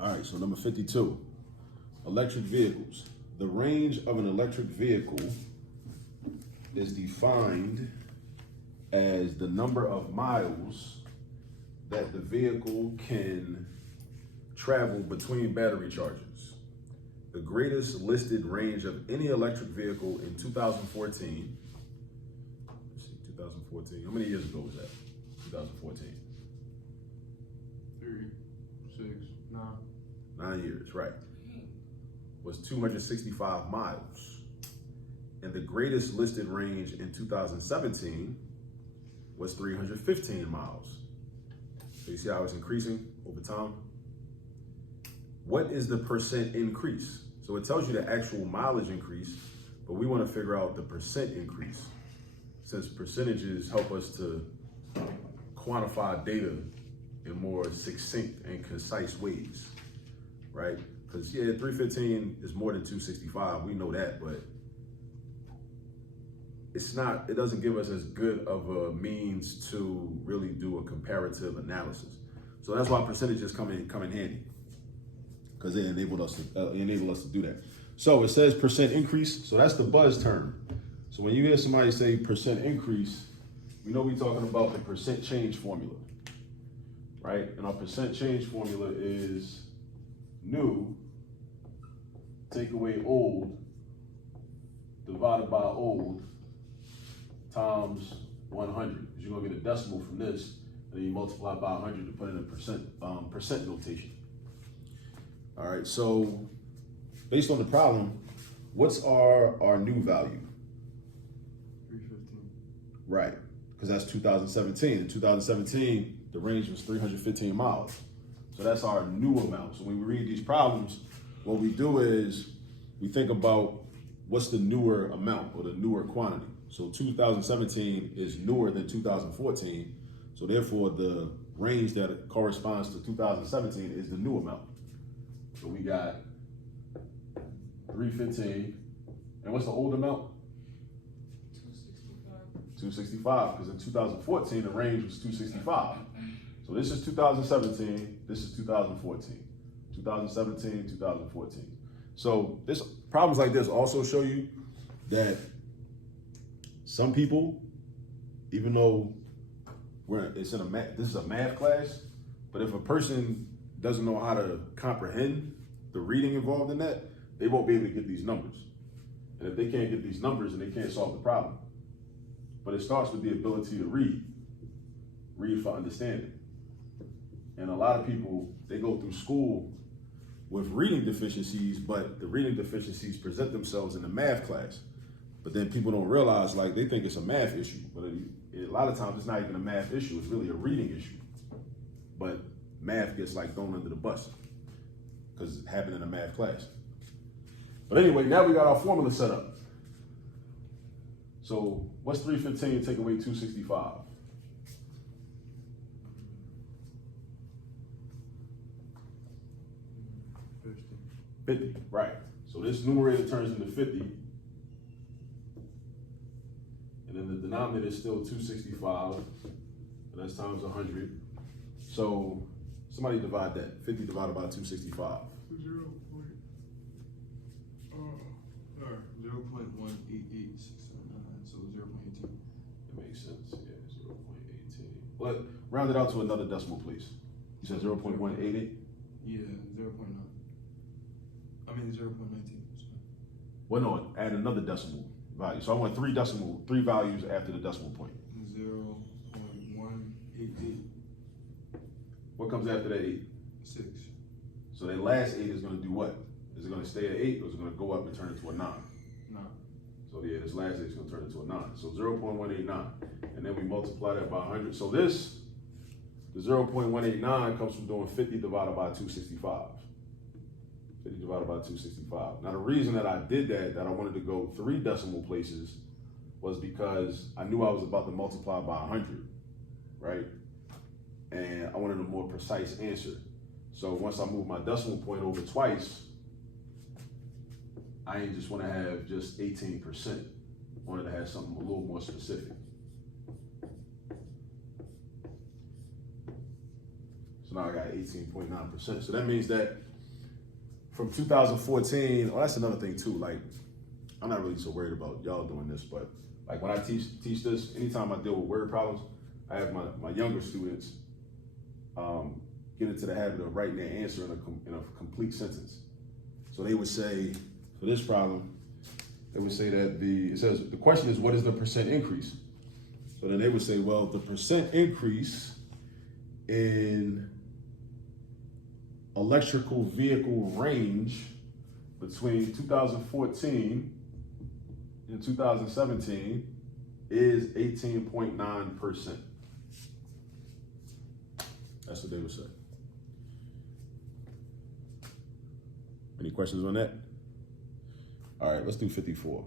All right, so number 52, electric vehicles. The range of an electric vehicle is defined as the number of miles that the vehicle can travel between battery charges. The greatest listed range of any electric vehicle in 2014. Let's see, 2014. How many years ago was that? 2014. 3, 6, 9. 9 years, right. Was 265 miles. And the greatest listed range in 2017 was 315 miles. So you see how it's increasing over time? What is the percent increase? So it tells you the actual mileage increase, but we want to figure out the percent increase, since percentages help us to quantify data in more succinct and concise ways, right? Because yeah, 315 is more than 265, we know that, but it doesn't give us as good of a means to really do a comparative analysis. So that's why percentages come in handy, because they enable us to do that. So it says percent increase, so that's the buzz term. So when you hear somebody say percent increase, we know we're talking about the percent change formula, right? And our percent change formula is new, take away old, divided by old, times 100. Because you're gonna get a decimal from this, and then you multiply by 100 to put in a percent notation. All right, so based on the problem, what's our new value? 315. Right, because that's 2017. In 2017, the range was 315 miles. So that's our new amount. So when we read these problems, what we do is we think about what's the newer amount or the newer quantity. So 2017 is newer than 2014. So therefore the range that corresponds to 2017 is the new amount. So we got 315. And what's the old amount? 265, because in 2014, the range was 265. So this is 2017, this is 2014. 2017, 2014. So problems like this also show you that some people, even though this is a math class, but if a person doesn't know how to comprehend the reading involved in that, they won't be able to get these numbers. And if they can't get these numbers, then they can't solve the problem. But it starts with the ability to read for understanding. And a lot of people, they go through school with reading deficiencies, but the reading deficiencies present themselves in the math class. But then people don't realize, like, they think it's a math issue, but a lot of times it's not even a math issue, it's really a reading issue. But math gets like thrown under the bus because it happened in a math class. But anyway, now we got our formula set up. So what's 315 take away 265? 50, right. So this numerator turns into 50. And then the denominator is still 265. So that's times 100. So somebody divide that. 50 divided by 265. 0.18869, so 0.18. That makes sense, yeah, 0.18. But round it out to another decimal, please. You said 0.188? Yeah, 0.9. I mean 0.19. Well, no, add another decimal value. So I want three values after the decimal point. 0.188. What comes after that 8? 6. So that last 8 is gonna do what? Is it gonna stay at 8 or is it gonna go up and turn into a 9? 9. So yeah, this last 8 is gonna turn into a 9. So 0.189. And then we multiply that by 100. So the 0.189 comes from doing 50 divided by 265. 50 divided by 265. Now the reason that I did that I wanted to go 3 decimal places, was because I knew I was about to multiply by 100, right? And I wanted a more precise answer. So once I move my decimal point over twice, I ain't just want to have just 18%. I wanted to have something a little more specific. So now I got 18.9%. So that means that from 2014, oh, that's another thing too. Like, I'm not really so worried about y'all doing this, but like when I teach this, anytime I deal with word problems, I have my younger students get into the habit of writing their answer in a complete sentence. So they would say, for this problem, they would say that it says, the question is, what is the percent increase? So then they would say, well, the percent increase in electrical vehicle range between 2014 and 2017 is 18.9%. That's what they would say. Any questions on that? All right, let's do 54.